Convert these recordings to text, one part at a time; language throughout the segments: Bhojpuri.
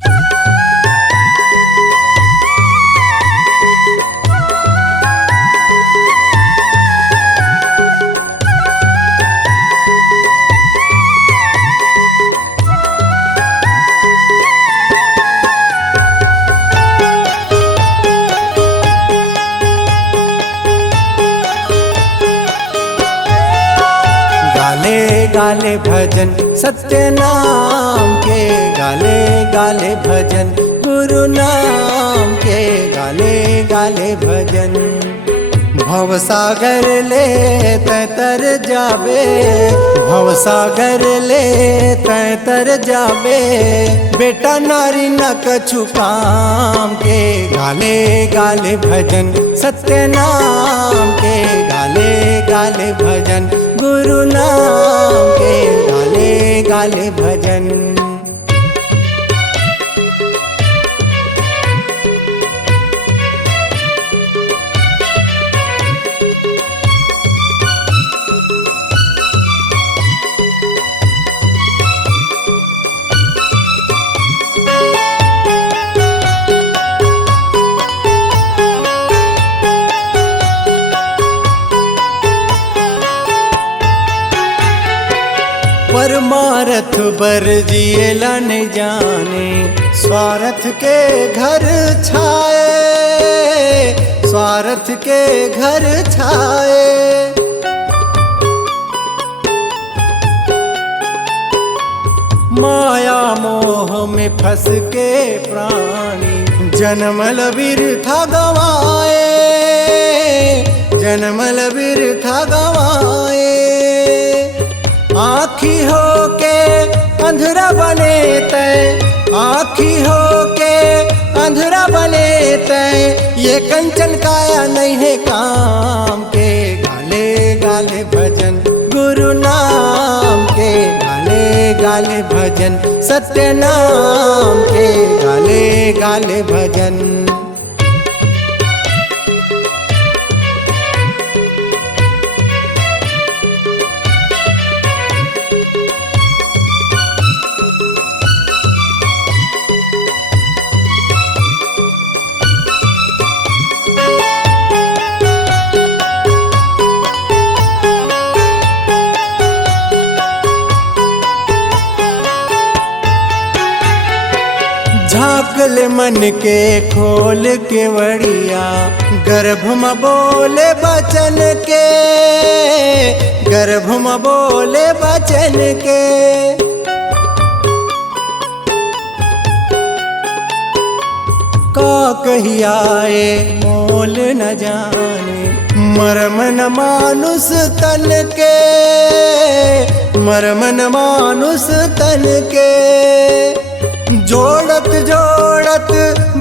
गाले गाले भजन सत्य नाम के, गाले गाले भजन गुरु नाम के, गाले गाले भजन। भवसागर ले तर जाबे, भवसागर ले तर जाबे, बेटा नारी न कछु काम के। गाले गाले भजन सत्य नाम के, गाले गाले भजन गुरु नाम के, गाले गाले भजन। परमारथ बर जिएला नहीं जाने, स्वार्थ के घर छाए, स्वार्थ के घर छाए। माया मोह में फंस के प्राणी जन्मल बिरथा गवाए, जन्मल बिरथा गवाए। आँखी हो के अंधरा बने तय, आँखी हो के अंधरा बने तय, ये कंचन काया नहीं है काम के। गाले गाले भजन गुरु नाम के, गाले गाले भजन सत्य नाम के, गाले गाले भजन। झाकल मन के खोल के वड़िया, गर्भ में बोले बचन के, गर्भ में बोले बचन के। का कहियाए मोल न जाने, मरम न मानुष तन के, मरम न मानुष तन के। जोड़त जोड़त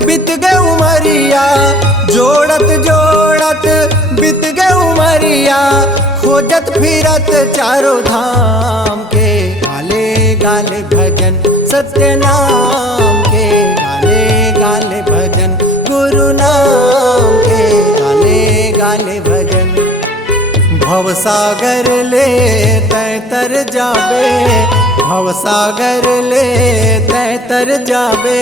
बीत गए उमरिया, जोड़त जोड़त बीत गए उमरिया, खोजत फिरत चारों धाम के। गाले गाले भजन सत्य नाम के, गाले गाले भजन गुरु नाम के, गाले गाले भजन। भवसागर ले तर जाबे, भवसागर ले तर जाबे,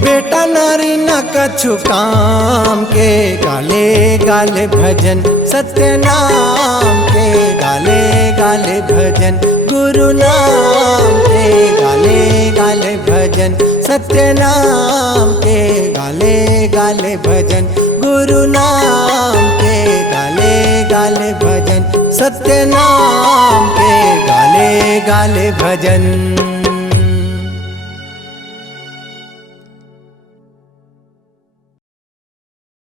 बेटा नारी न कछु काम के। गाले गाले भजन सत्य नाम के, गाले गाले भजन गुरु नाम के, गाले गाले भजन सत्य नाम के, गाले गाले भजन गुरु नाम के, गाले गाले भजन सत्य नाम के, गाले गाले भजन।